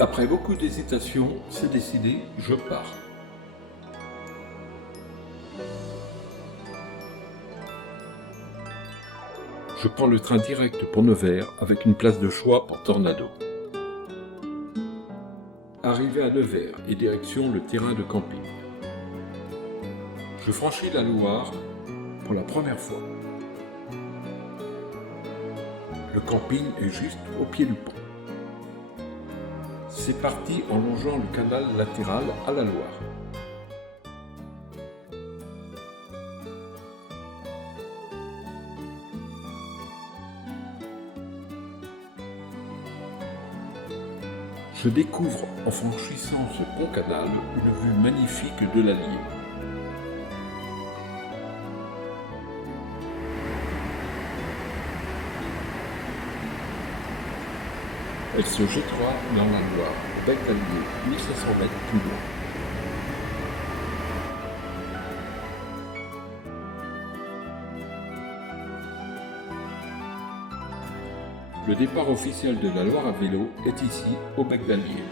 Après beaucoup d'hésitation, c'est décidé, je pars. Je prends le train direct pour Nevers avec une place de choix pour Tornado. Arrivé à Nevers et direction le terrain de camping. Je franchis la Loire pour la première fois. Le camping est juste au pied du pont. C'est parti en longeant le canal latéral à la Loire. Je découvre en franchissant ce pont-canal une vue magnifique de l'Allier. Elle se jettera dans la Loire, au bec d'Allier, 1500 mètres plus loin. Le départ officiel de la Loire à vélo est ici, au bec d'Allier.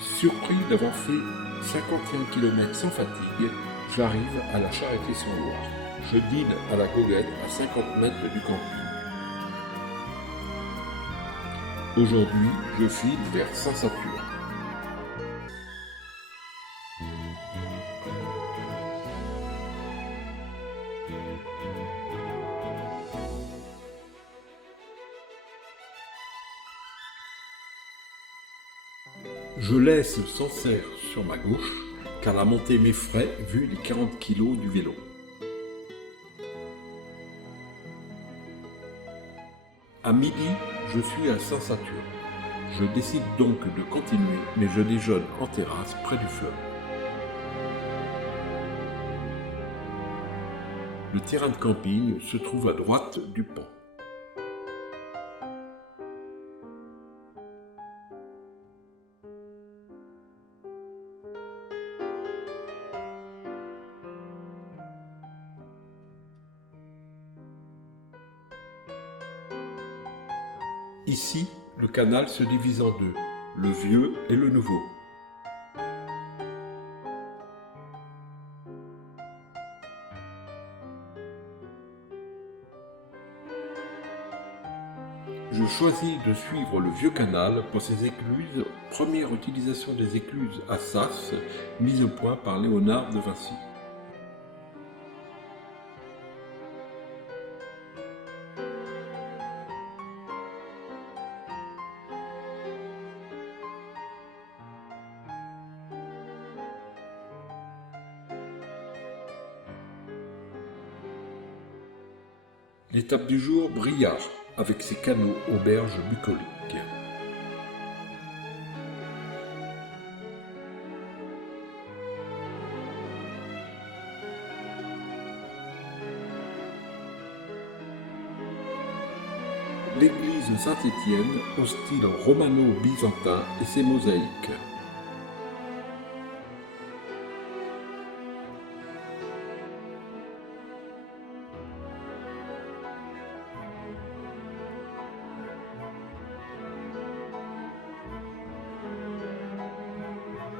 Surpris d'avoir fait 51 km sans fatigue, j'arrive à la Charité-sur-Loire. Je dîne à la Goguette à 50 mètres du camping. Aujourd'hui, je file vers Saint-Satur. Je laisse Sancerre sur ma gauche, car la montée m'effraie vu les 40 kg du vélo. À midi, je suis à Saint-Satur. Je décide donc de continuer, mais je déjeune en terrasse près du fleuve. Le terrain de camping se trouve à droite du pont. Ici, le canal se divise en deux, le vieux et le nouveau. Je choisis de suivre le vieux canal pour ses écluses, première utilisation des écluses à sas, mise au point par Léonard de Vinci. L'étape du jour, Briard, avec ses canaux auberges bucoliques. L'église Saint-Étienne au style romano-byzantin et ses mosaïques.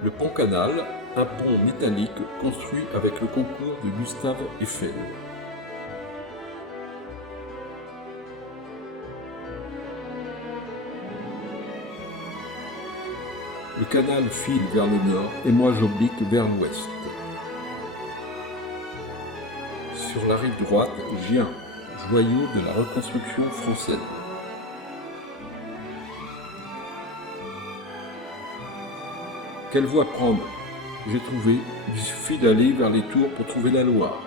Le pont-canal, un pont métallique construit avec le concours de Gustave Eiffel. Le canal file vers le nord et moi j'oblique vers l'ouest. Sur la rive droite, Gien, joyau de la reconstruction française. Quelle voie prendre? J'ai trouvé, il suffit d'aller vers les Tours pour trouver la Loire.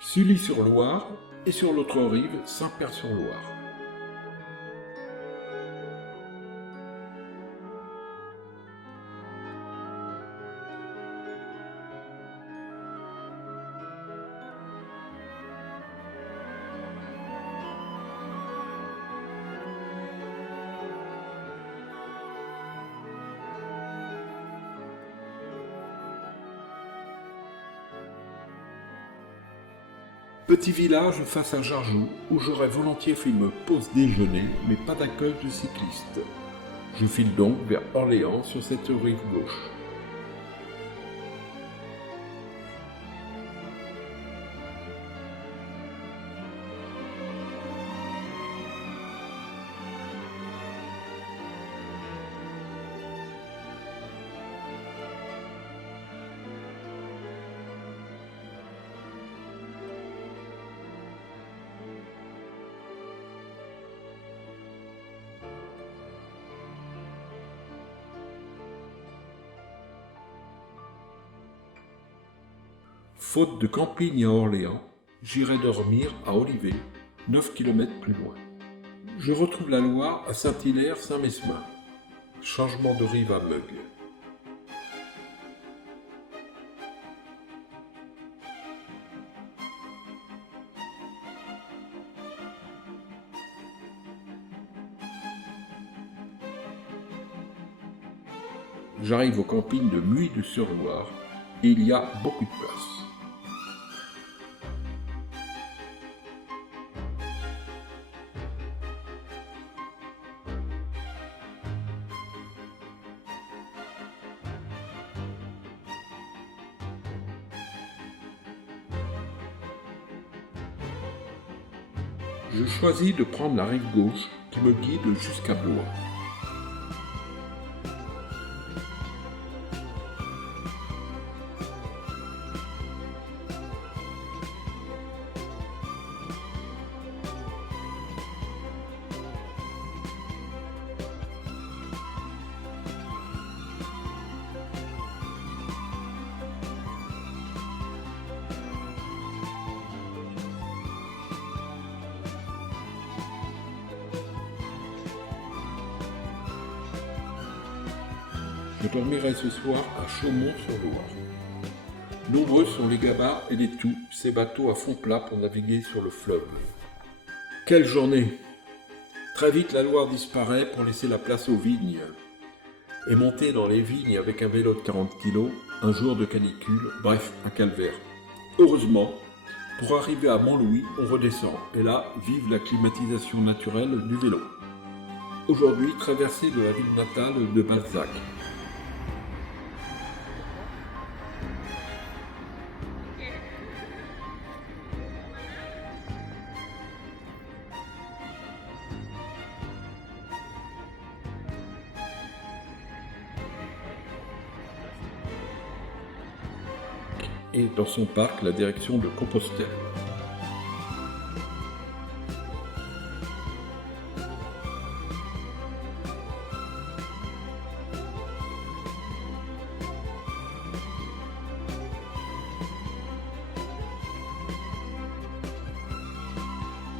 Sully-sur-Loire et sur l'autre rive, Saint-Père-sur-Loire. Petit village face à Jargeau, où j'aurais volontiers fait une pause déjeuner, mais pas d'accueil de cyclistes. Je file donc vers Orléans sur cette rive gauche. Faute de camping à Orléans, j'irai dormir à Olivet, 9 km plus loin. Je retrouve la Loire à Saint-Hilaire-Saint-Mesmin. Changement de rive à Meugles. J'arrive au camping de Muy-de-sur-Loire et il y a beaucoup de place. Je choisis de prendre la rive gauche qui me guide jusqu'à Blois. Je dormirai ce soir à Chaumont-sur-Loire. Nombreux sont les gabarres et les toux, ces bateaux à fond plat pour naviguer sur le fleuve. Quelle journée! Très vite la Loire disparaît pour laisser la place aux vignes. Et monter dans les vignes avec un vélo de 40 kg, un jour de canicule, bref, un calvaire. Heureusement, pour arriver à Montlouis, on redescend, et là, vive la climatisation naturelle du vélo. Aujourd'hui, traversée de la ville natale de Balzac. Et dans son parc la direction de Compostelle.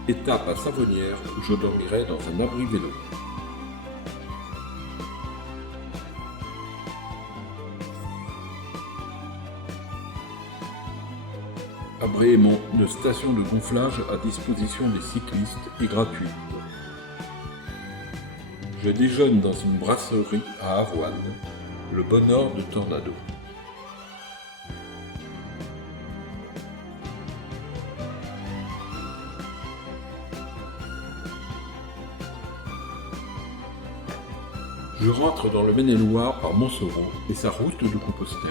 Étape à Savonnières où je dormirai dans un abri vélo. Agrément de station de gonflage à disposition des cyclistes et gratuite. Je déjeune dans une brasserie à Avoine, le bonheur de Tornado. Je rentre dans le Maine-et-Loire par Montsoron et sa route de Compostelle.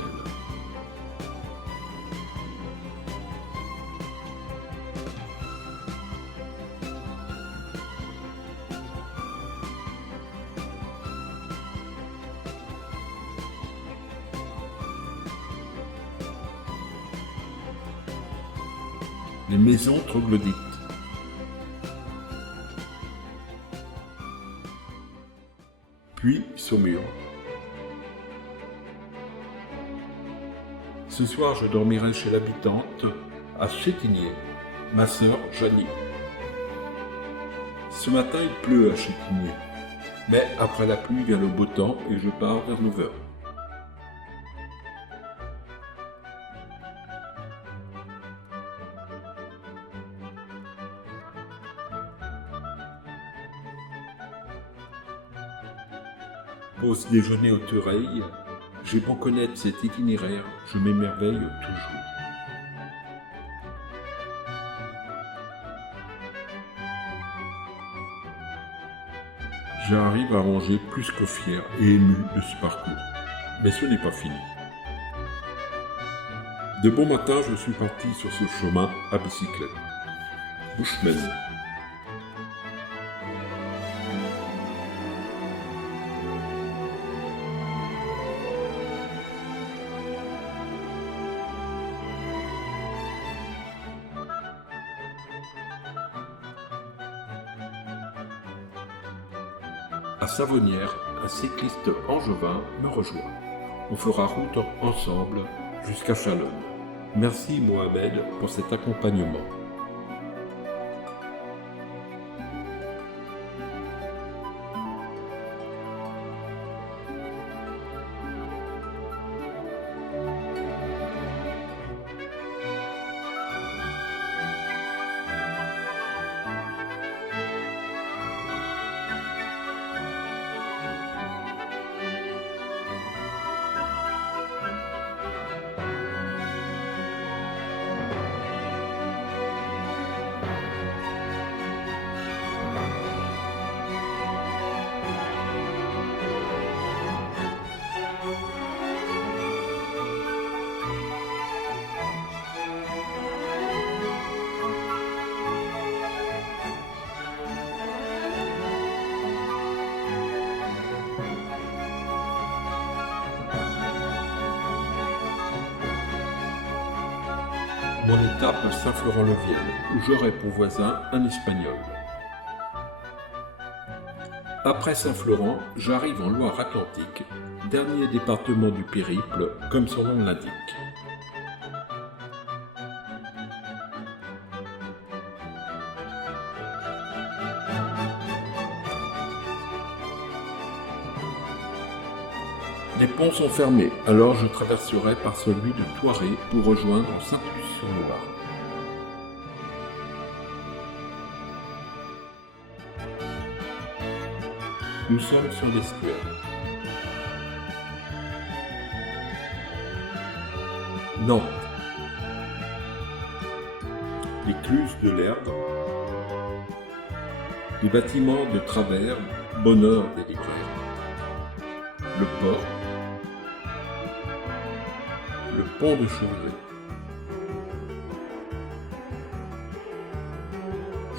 Les maisons troglodytes. Puis Saumur. Ce soir, je dormirai chez l'habitante à Chétigné, ma sœur Janie. Ce matin, il pleut à Chétigné, mais après la pluie vient le beau temps et je pars vers 9h. Pause déjeuner au Tereil, j'ai beau connaître cet itinéraire, je m'émerveille toujours. J'arrive à ranger plus que fier et ému de ce parcours. Mais ce n'est pas fini. De bon matin, je suis parti sur ce chemin à bicyclette. Bushman. À Savonnières, un cycliste angevin me rejoint. On fera route ensemble jusqu'à Chalonnes. Merci Mohamed pour cet accompagnement. Mon étape à Saint-Florent-le-Vienne, où j'aurai pour voisin un Espagnol. Après Saint-Florent, j'arrive en Loire-Atlantique, dernier département du périple, comme son nom l'indique. Les ponts sont fermés, alors je traverserai par celui de Thoiré pour rejoindre Saint-Plus-sur-Loire. Nous sommes sur l'estuaire. Nantes. L'écluse de l'Erdre. Les bâtiments de travers, bonheur des libraires. Le port. Le pont de Chevret.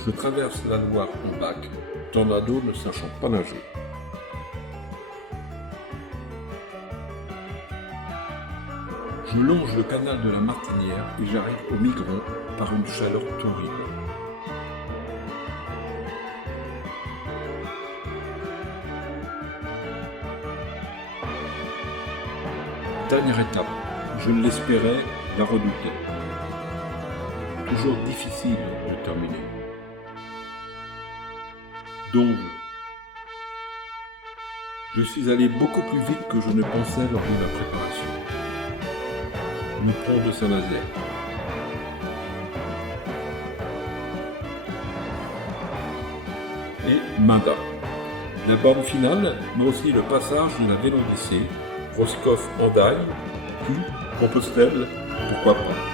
Je traverse la Loire en bac, tornado ne sachant pas nager. Je longe le canal de la Martinière et j'arrive au Migron par une chaleur torride. Dernière étape, je ne l'espérais, la redoutais. Toujours difficile de terminer. Donc, je suis allé beaucoup plus vite que je ne pensais lors de la préparation. Le pont de Saint-Nazaire. Et Mada. La borne finale, mais aussi le passage de la Vélodyssée, Roscoff-Andaille, puis Compostelle, pourquoi pas.